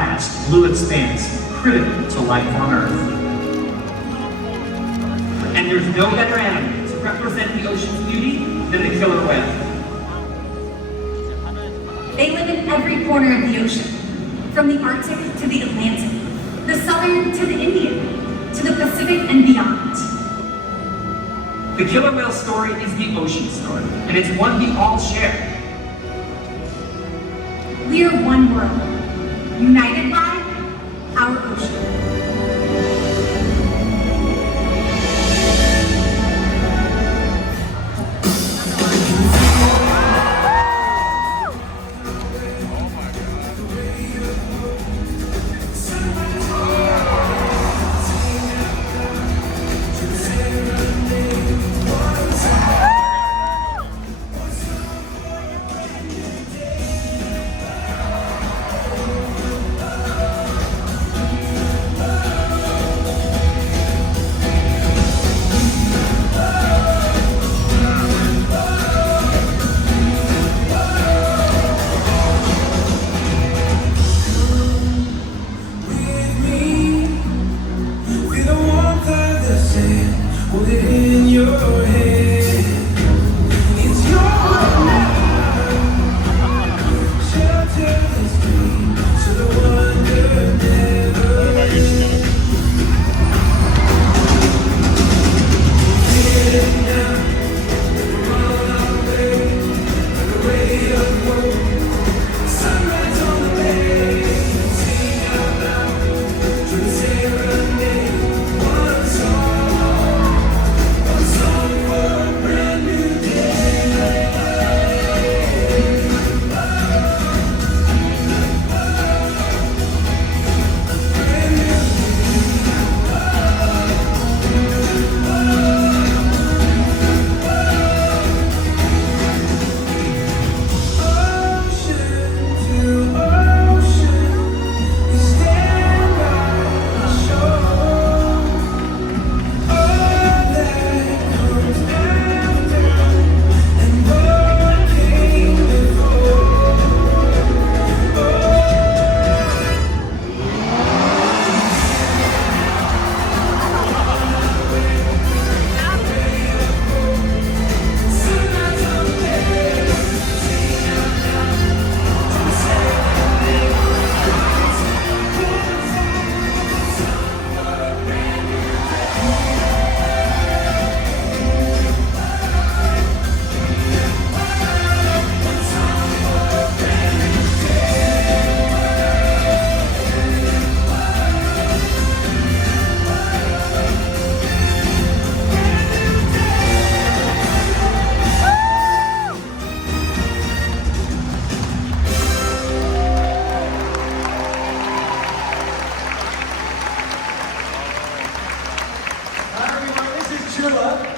vast blue expanse critical to life on Earth. And there's no better animal to represent the ocean's beauty than the killer whale. They live in every corner of the ocean, from the Arctic to the Atlantic, the Southern to the Indian, to the Pacific and beyond. The killer whale story is the ocean story, and it's one we all share. We are one world, united by our ocean.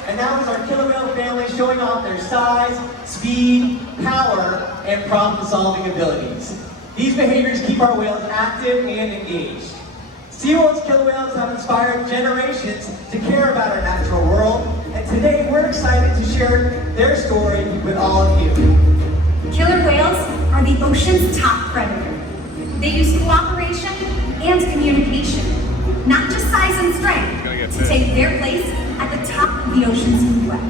And now is our killer whale family showing off their size, speed, power, and problem-solving abilities. These behaviors keep our whales active and engaged. SeaWorld's killer whales have inspired generations to care about our natural world, and today we're excited to share their story with all of you. Killer whales are the ocean's top predator. They use cooperation and communication, not just size and strength, to take their place at the top of the ocean's web.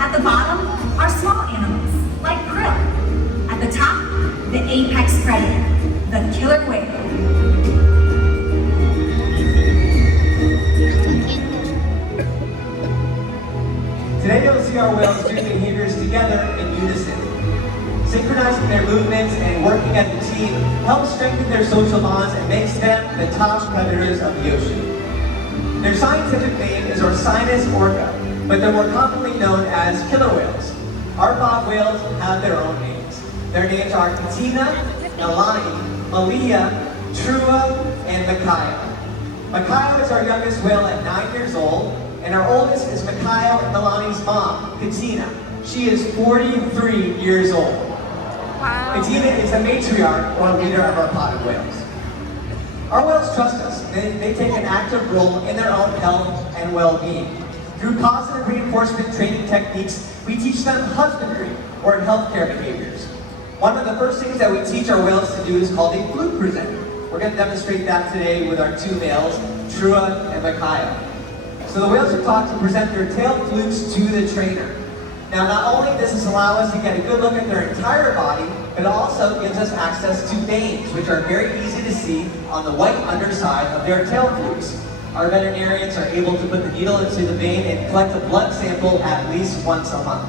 At the bottom are small animals, like krill. At the top, the apex predator, the killer whale. Today you'll see our whales doing behaviors together in unison. Synchronizing their movements and working as a team helps strengthen their social bonds and makes them the top predators of the ocean. Their scientific name is orca, but they're more commonly known as killer whales. Our bob whales have their own names. Their names are Katina, Nalani, Malia, Trua, and Mikhail. Mikhail is our youngest whale at 9 years old, and our oldest is Mikhail and Nalani's mom, Katina. She is 43 years old. Wow. Katina is the matriarch or leader of our potted whales. Our whales trust us. They take an active role in their own health and well-being. Through positive reinforcement training techniques, we teach them husbandry or healthcare behaviors. One of the first things that we teach our whales to do is called a fluke presenter, We're going to demonstrate that today with our two males, Trua and Micaiah. So the whales are taught to present their tail flukes to the trainer. Now, not only does this allow us to get a good look at their entire body, but it also gives us access to veins, which are very easy to see on the white underside of their tail flukes. Our veterinarians are able to put the needle into the vein and collect a blood sample at least once a month.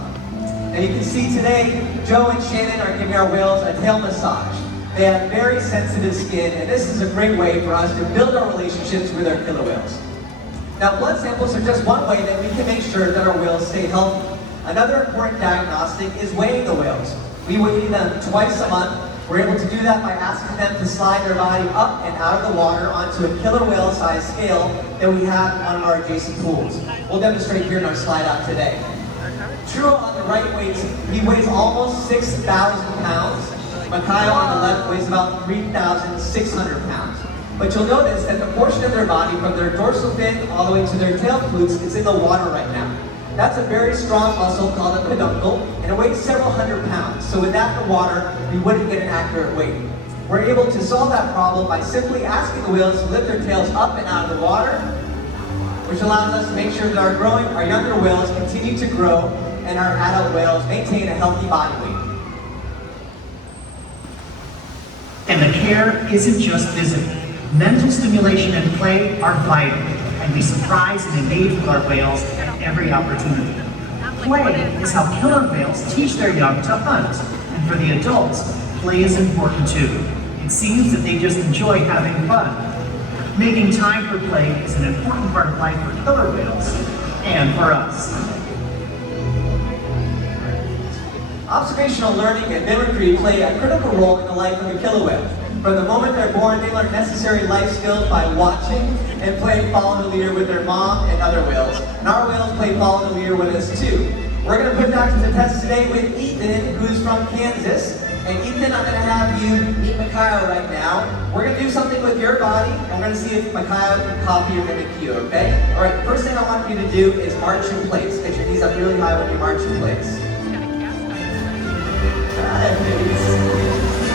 And you can see today, Joe and Shannon are giving our whales a tail massage. They have very sensitive skin, and this is a great way for us to build our relationships with our killer whales. Now, blood samples are just one way that we can make sure that our whales stay healthy. Another important diagnostic is weighing the whales. We weigh them twice a month. We're able to do that by asking them to slide their body up and out of the water onto a killer whale size scale that we have on our adjacent pools. We'll demonstrate here in our slide out today. Trua on the right he weighs almost 6,000 pounds. Micaiah on the left weighs about 3,600 pounds. But you'll notice that the portion of their body from their dorsal fin all the way to their tail flukes is in the water right now. That's a very strong muscle called a peduncle, and it weighs several hundred pounds. So with that in the water, we wouldn't get an accurate weight. We're able to solve that problem by simply asking the whales to lift their tails up and out of the water, which allows us to make sure that our younger whales continue to grow and our adult whales maintain a healthy body weight. And the care isn't just physical. Mental stimulation and play are vital, and we surprise and engage with our whales at every opportunity. Play is how killer whales teach their young to hunt, and for the adults, play is important too. It seems that they just enjoy having fun. Making time for play is an important part of life for killer whales, and for us. Observational learning and mimicry play a critical role in the life of a killer whale. From the moment they're born, they learn necessary life skills by watching and playing follow the leader with their mom and other whales. And our whales play follow the leader with us too. We're going to put that to the test today with Ethan, who's from Kansas. And Ethan, I'm going to have you meet Micaiah right now. We're going to do something with your body, and we're going to see if Micaiah can copy or mimic you, okay? All right, the first thing I want you to do is march in place. Get your knees up really high when you march in place.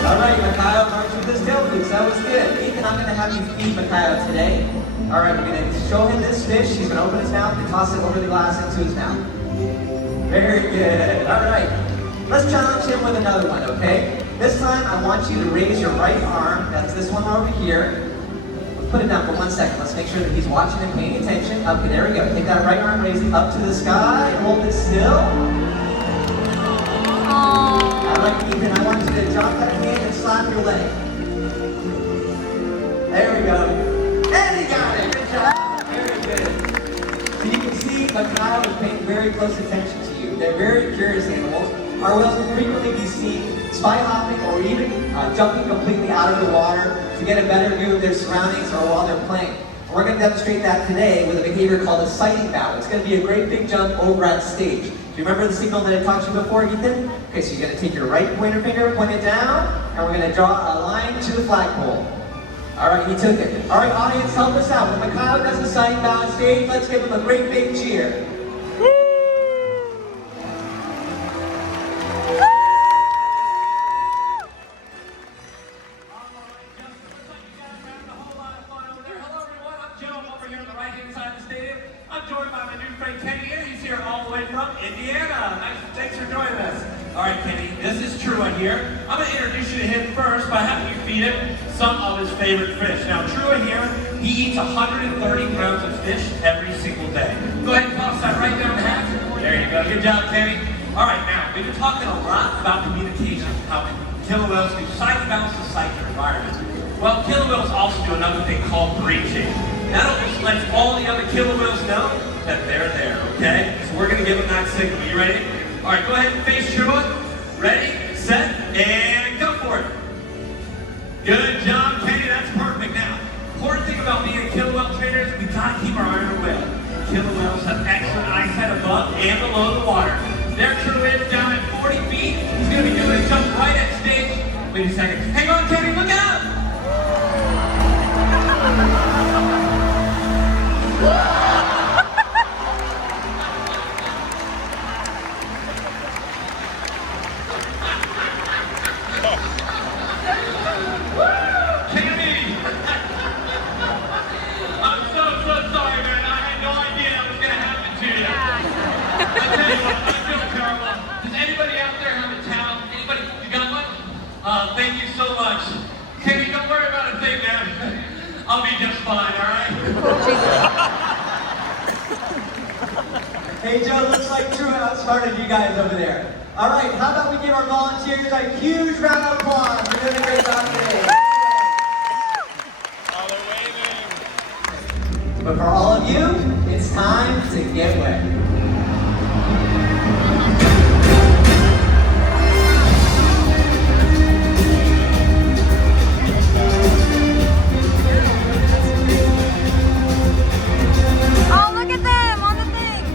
All right, Micaiah marched with his tail flukes. That was good. Ethan, I'm going to have you feed Micaiah today. All right, we're going to show him this fish. He's going to open his mouth and toss it over the glass into his mouth. Very good. All right. Let's challenge him with another one, okay? This time, I want you to raise your right arm. That's this one over here. Put it down for 1 second. Let's make sure that he's watching and paying attention. Okay, there we go. Take that right arm, raise it up to the sky, hold it still. All right, Ethan, I want you to drop that hand and slap your leg. There we go. And he got it. Good job. Very good. So you can see Micaiah is paying very close attention to you. They're very curious animals. Our whales will frequently be seen spy hopping or even jumping completely out of the water to get a better view of their surroundings or while they're playing. And we're going to demonstrate that today with a behavior called a sighting bow. It's going to be a great big jump over at stage. Do you remember the signal that I taught you before, Ethan? Okay, so you're going to take your right pointer finger, point it down, and we're going to draw a line to the flagpole. All right, he took it. All right, audience, help us out. When Micaiah does a sighting bow on stage, let's give him a great big cheer. I'm joined by my new friend Kenny, and he's here all the way from Indiana. Thanks for joining us. All right, Kenny, this is Trua here. I'm going to introduce you to him first by having you feed him some of his favorite fish. Now, Trua here, he eats 130 pounds of fish every single day. Go ahead and toss that right down the hatch. There you go. Good job, Kenny. All right, now, we've been talking a lot about communication, how killer whales do sight balance to sight their environment. Well, killer whales also do another thing called breaching. That just lets all the other killer whales know that they're there, okay? So we're gonna give them that signal. You ready? All right, go ahead and face Trua. Ready, set, and go for it. Good job, Kenny, that's perfect. Now, important thing about being a killer whale trainer is we gotta keep our eye on the whale. Killer whales have excellent eyesight above and below the water. There Trua is down at 40 feet. He's gonna be doing a jump right at stage. Wait a second. Hang on, Kenny, look out! I'm so sorry, man. I had no idea that was going to happen to you. I tell you what, I feel terrible. Does anybody out there have a towel? Anybody? You got one? Thank you so much. Kenny, don't worry about a thing, man. I'll be just fine, all right? Hey Joe, looks like True outsmarted you guys over there. All right, how about we give our volunteers a huge round of applause for doing a great job today. Oh, they're waving. But for all of you, it's time to get wet. Oh, look at them on the thing.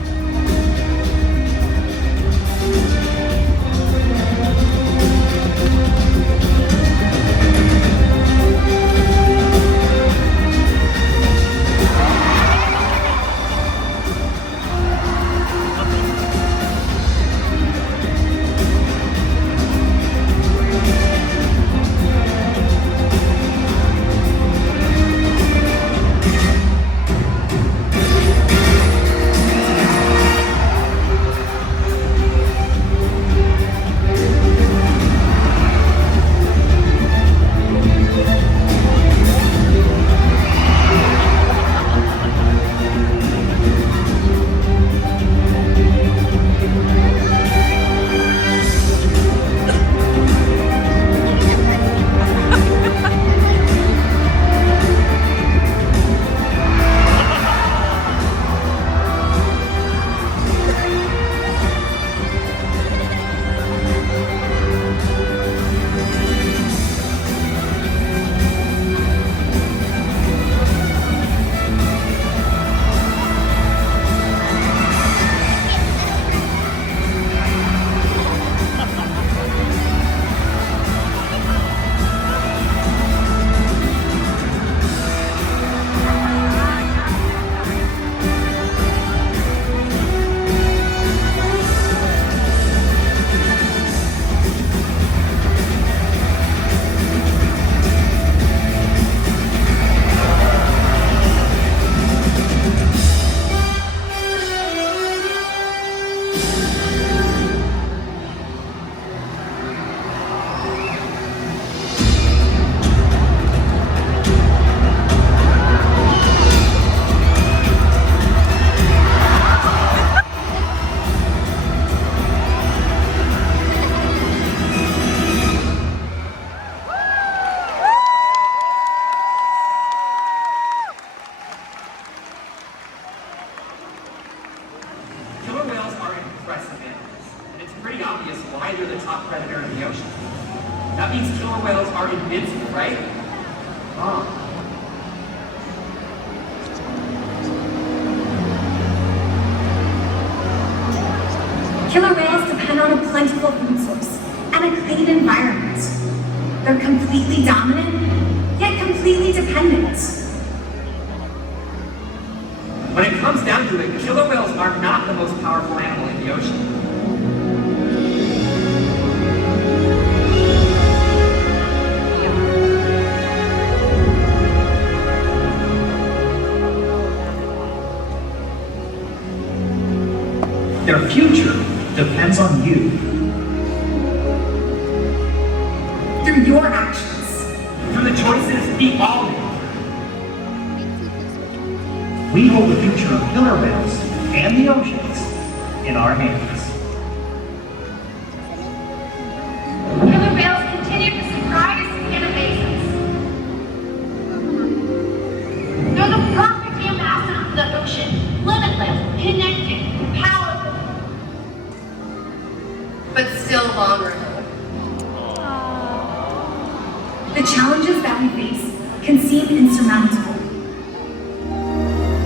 pretty obvious why they're the top predator in the ocean. That means killer whales are invincible, right? Killer whales depend on a plentiful food source and a clean environment. They're completely dominant, yet completely dependent. When it comes down to it, killer whales are not the most powerful animal in the ocean. Their future depends on you. Through your actions. Through the choices we all make. We hold the future of killer whales and the oceans in our hands. Killer whales continue to surprise and amaze us. They're the perfect ambassador for the ocean, limitless, connected, powerful, but still vulnerable. The challenges that we face can seem insurmountable.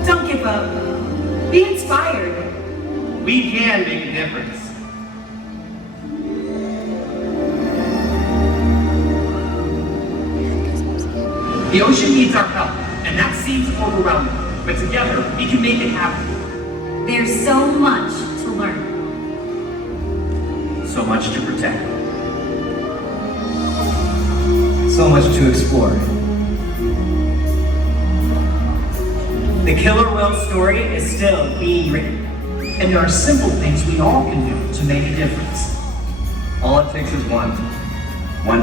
Don't give up. Be inspired. We can make a difference. The ocean needs our help, and that seems overwhelming. But together, we can make it happen. There's so much to learn. So much to protect. So much to explore. The killer whale story is still being written. And there are simple things we all can do to make a difference. All it takes is one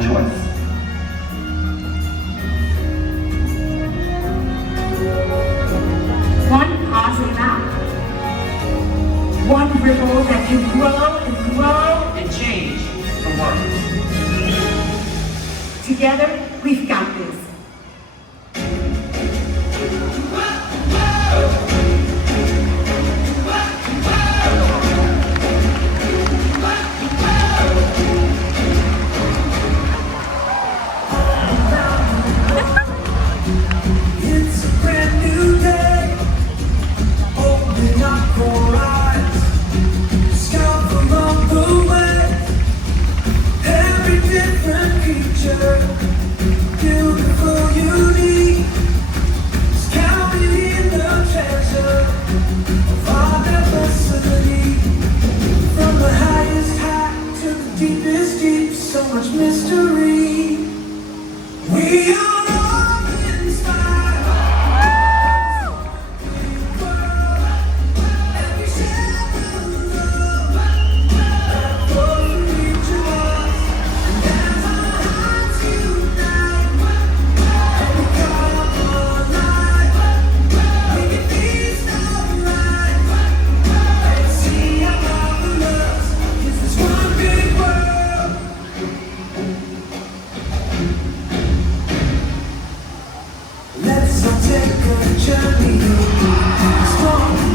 choice. One positive act. One ripple that can grow and grow. And change the world. Together, we've got this. It's a brand new day. Open up your eyes. Scout along the way. Every different creature, beautiful, unique. Scouted in the treasure of our diversity. From the highest high to the deepest deep, so much mystery. We are all inspired. Every shadow of love that flows from each of us. And as our hearts unite and we come alive, we can feast our life and see how marvelous is this one big world. Let's all take a journey. Explore